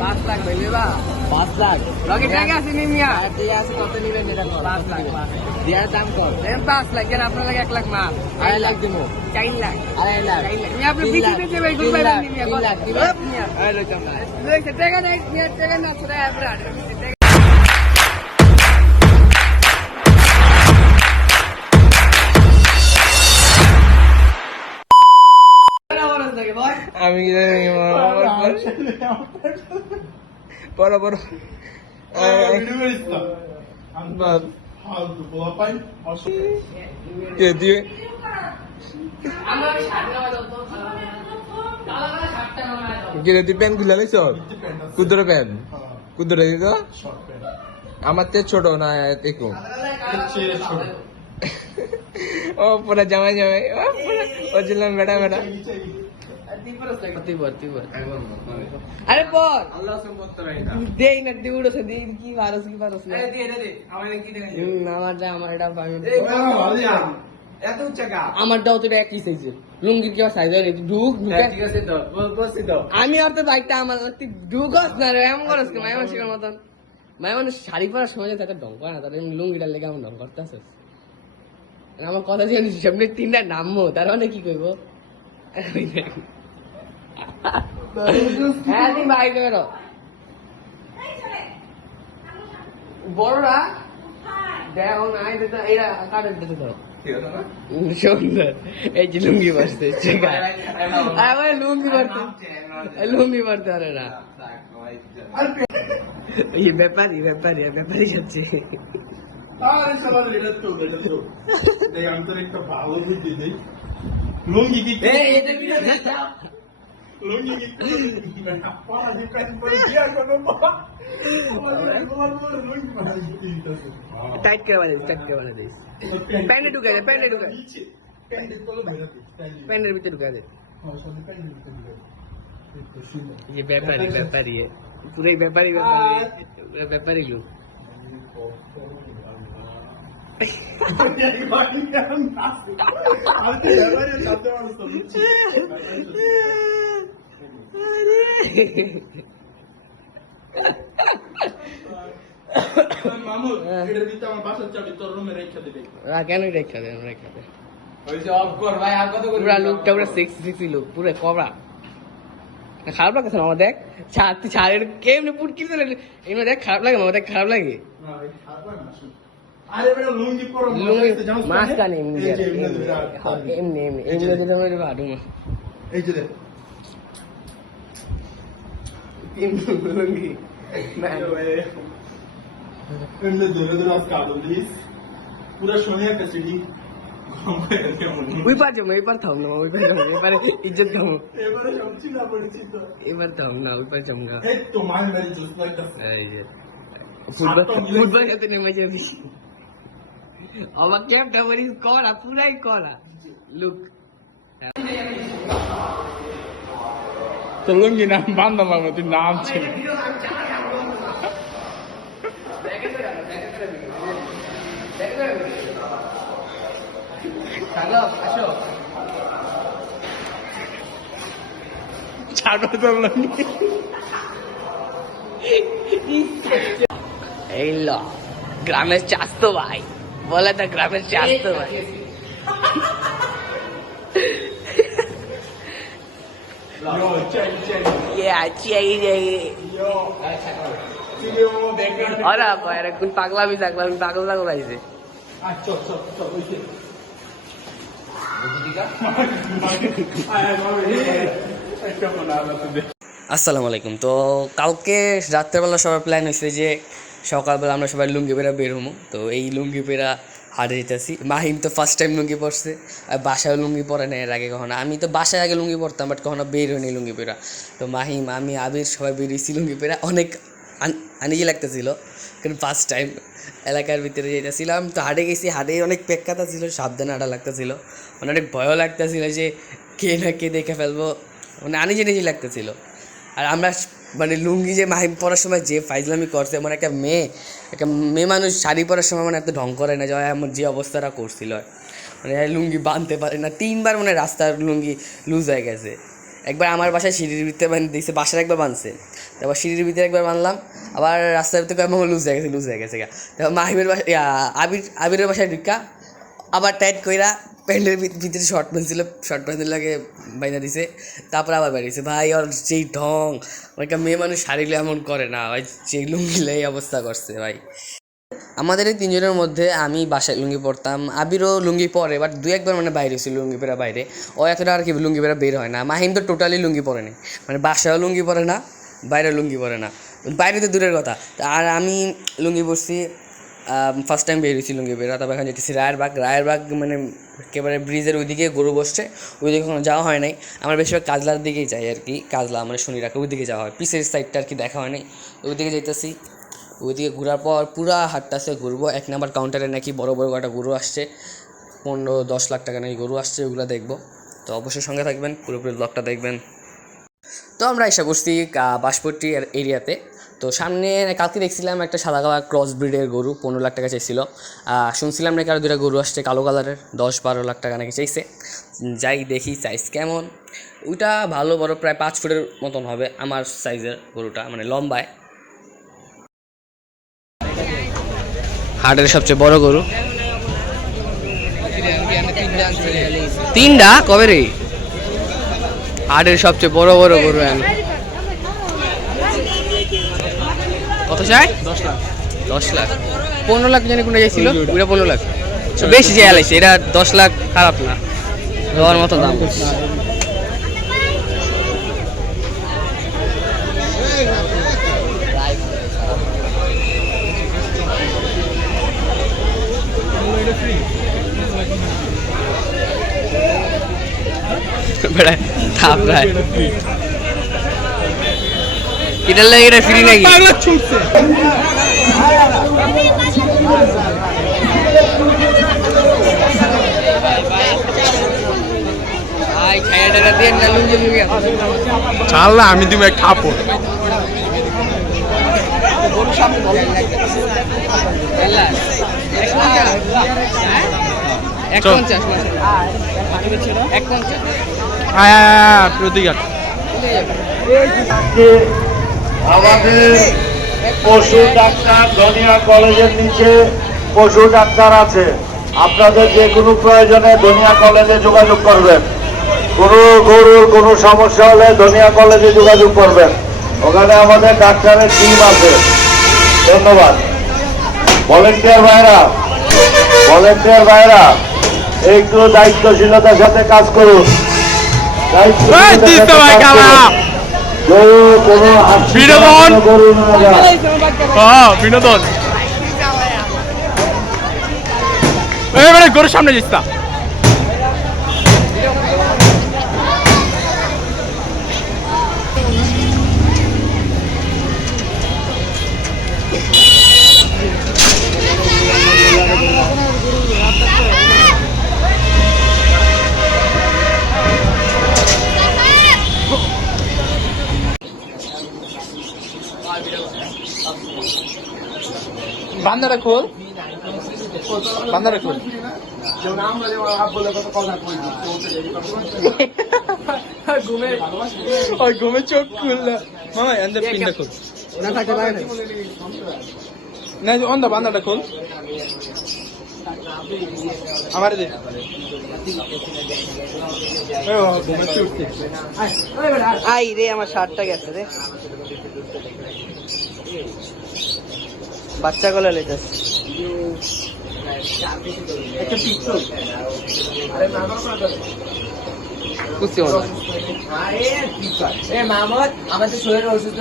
5 লাখ ভাই লেবা 5 লাখ লগে টাকা আছে নি মিয়া ঠিক আছে, কত নিবেন এটা কর। 5 লাখ দেওয়ার দাম কর। 5 লাখ কেন আপনার লাগে 1 লাখ মাল 2.5 লাখ দিব। 4 লাখ 2.5 লাখ মিয়া আপনি বিক্রি করতে ভাই গুড বাই নি মিয়া 3 লাখ মিয়া এই লো চামড়া। দেখে টাকা নাই মিয়া টাকা না ছড়া আপনার আমি কি জানি বড় বড় কে দিয়ে গিরে তুই প্যান্ট খুলে লাইছ কুদরে প্যান্ট কুদরে দিত আমার তে ছোট না একটু ও পুরা জামাই জামাই ও ছিলাম বেটা বেটা আরে পর আল্লাহ সম্পত্ত রাই না দেই না দিউড়ো সে দেই কি ভারস না এই দে দে আমারে কি দেখাই আমার এটা ভাই এত উচ্চকা আমারটাও তো একই সাইজের লুঙ্গির কি সাইজ হয় ঢুক ঠিক আছে তো বলছি তো আমি আর তো বাইকটা আমার ঢুকস না রে এমন করস কি মাই মানুষের মতন মাই মানুষ শাড়ি পরার সময় তাতে ঢং করে না তাদের লুঙ্গিটার লেগে আমার ঢং করতেছে আমার কথা যে সামনে 3টা নামবো তার মানে কি করবো হ্যাঁ তুই বাইক বেরো বড়রা দেখো না এরা কাঠের দিতে ধরো সুন্দর এই যে লুঙ্গি পরতে লুঙ্গি পরতে পারে না এই ব্যাপারই যাচ্ছে টাইট করে বানা দিস প্যান্টে ঢুকে প্যান্টের ভিতরে ঢুকে দে ये व्यापारी है पूरे व्यापारी लोग কেন রেখা দে পুরা লোকটা পুরা সেক্সি লোক পুরো কবরা খারাপ লাগে আমার দেখ ছাড়ের কেমনি পুট কিনতে লাগলে এমনি দেখ খারাপ লাগে আমার দেখ খারাপ লাগে মাছটা নেই এমনি ভাডু মা লুঙ্গি पूरा सोने का सीढ़ी ওই পার যাবো এই পার থাম না ওই পার যাবো এবারে ইজ্জত খাবো এবারে সবচি না পড়েছি তো এবার থাম না ওই পার যাবো এই তো মান মেরে জুস লাগতা ফুটবল খেলতে নেমে যাবি আবার ক্যাপটা বলিস করা পুরাই করা লুক তো লুঙ্গি নাম বান্দা মামা তুই নাম ছিল ছাড়ো তো লুঙ্গি এই ল গ্রামের চাস্তো ভাই বলে তো গ্রামের চাস্তো ভাই পাগলামি পাগল পাইছে আসসালামু আলাইকুম। তো কালকে রাত্রেবেলা সবার প্ল্যান হয়েছে যে সকালবেলা আমরা সবাই লুঙ্গি পেরা বের হবো। তো এই লুঙ্গি পেরা হাটে যেতেছি। মাহিম তো ফার্স্ট টাইম লুঙ্গি পরছে, আর বাসায় লুঙ্গি পরে না এর আগে কখনো। আমি তো বাসায় আগে লুঙ্গি পরতাম, বাট কখনো বের হয়নি লুঙ্গি পেরা। তো মাহিম, আমি, আবির সবাই বেরিয়েছি লুঙ্গি পেরা। অনেক আনিজি লাগতেছিল, কারণ ফার্স্ট টাইম এলাকার ভিতরে যেতেছিলাম। তো হাটে গেছি, হাটে অনেক পেক্কাতা ছিল, সাবধানে হাঁটা লাগতেছিল, মানে অনেক ভয়ও লাগতেছিল যে কে না কে দেখে ফেলবো, মানে আনিজি নিজেই লাগতেছিল। আর আমরা মানে লুঙ্গি যে মাহিম পরার সময় যে ফাইজলামি করছে, মানে একটা মেয়ে মানুষ শাড়ি পরার সময় মানে এত ঢং করে না, যে এমন যে অবস্থাটা করছিল, মানে লুঙ্গি বাঁধতে পারে না। 3বার মানে রাস্তার লুঙ্গি লুজ হয়ে গেছে। একবার আমার বাসায় সিঁড়ির ভিতরে বানিয়ে দিয়েছে, বাসার একবার বানছে, তারপর সিঁড়ির ভিতরে একবার বানলাম, আবার রাস্তার ভিতরে আমার লুজ হয়ে গেছে তারপর মাহিমের বাসায় আবিরের বাসায় ঢুকা আবার টাইট কইরা প্যান্টের ভিতরে শর্ট প্যান্ট ছিল, শর্ট প্যান্টের লাগে বাইনা দিছে, তারপর আবার বেরিয়েছে। ভাই ওর যেই ঢং, ওইটা মেয়ে মানুষ শাড়িলে এমন করে না ভাই, যেই লুঙ্গিলে এই অবস্থা করছে ভাই। আমাদের এই তিনজনের মধ্যে আমি বাসায় লুঙ্গি পরতাম, আবিরও লুঙ্গি পরে, বাট দু একবার মানে বাইরে ছিল লুঙ্গি পেরা বাইরে, ও এতটা আর কি লুঙ্গি পেরা বের হয় না। মাহিম তো টোটালি লুঙ্গি পরে না, মানে বাসায়ও লুঙ্গি পরে না, বাইরেও লুঙ্গি পরে না, বাইরে তো দূরের কথা। আর আমি লুঙ্গি পরছি ফার্স্ট টাইম বেরিয়েছি লুঙ্গি পেরা, তারপর এখন যেতেছি রায়েরবাগ মানে একেবারে ব্রিজের ওইদিকে গরু বসছে, ওইদিকে কোনো যাওয়া হয় নাই। আমার বেশিরভাগ কাজলার দিকেই যাই আর কি, কাজলা মানে শনি রাখে ওইদিকে যাওয়া হয়, পিসের সাইডটা আর কি দেখা হয় নাই, ওইদিকে যাইতেছি। ওইদিকে ঘোরার পর পুরা হাটটাছে ঘুরবো। 1 নাম্বার কাউন্টারে নাকি বড় কটা গরু আসছে, 15-10 লাখ টাকা নাকি গরু আসছে, ওগুলো দেখবো। তো অবশ্যই সঙ্গে থাকবেন, পুরোপুরি ব্লগটা দেখবেন। তো আমরা এসে করছি বাঁশপট্টি এরিয়াতে। তো সামনে কালকে দেখছিলাম একটা সাদা কালার ক্রস ব্রিডের গরু, 15 লাখ টাকা চাইছিল। শুনছিলাম নাকি আরও 2টা গরু আসছে কালো কালারের, 10-12 লাখ টাকা নাকি চাইছে। যাই দেখি সাইজ কেমন। ওইটা ভালো বড়, প্রায় 5 ফুটের মতন হবে আমার সাইজের গরুটা, মানে লম্বায়। হাটের সবচেয়ে বড় গরু 3টা কবে রে? হাটের সবচেয়ে বড় গরু কত চাই? 10 লাখ 15 লাখ জানি কোনটা যাইছিল, ওইটা 15 লাখ বেশি যে আলাইছে, এটা 10 লাখ খারাপ না, দেওয়ার মতো দাম। এটার লাগে এটা ফ্রি নাকি? ছাড়লা আমি দিব এক থাপড়। আমাদের পশু ডাক্তার ধনিয়া কলেজের নিচে পশু ডাক্তার আছে, আপনাদের যে কোনো প্রয়োজনে ধনিয়া কলেজে যোগাযোগ করবেন। কোনো গরুর কোনো সমস্যা হলে ধনিয়া কলেজে যোগাযোগ করবেন, ওখানে আমাদের ডাক্তারের টিম আছে। ধন্যবাদ। ভলেন্টিয়ার ভাইরা একটু দায়িত্বশীলতার সাথে কাজ করুন। বিনোদন গরুর সামনে যাইস না। বান্দাটা খোল, বান্দাটা খোল। ঘুমে চোখ খুললে মামা এন্দার পিনটা খোল না, অন্ধ বান্দাটা খোল আমার দে। আই রে আমার শার্টটা গেছে রে, বাচ্চা গলা লেগেছে। আমাদের শরীরের ওষুধ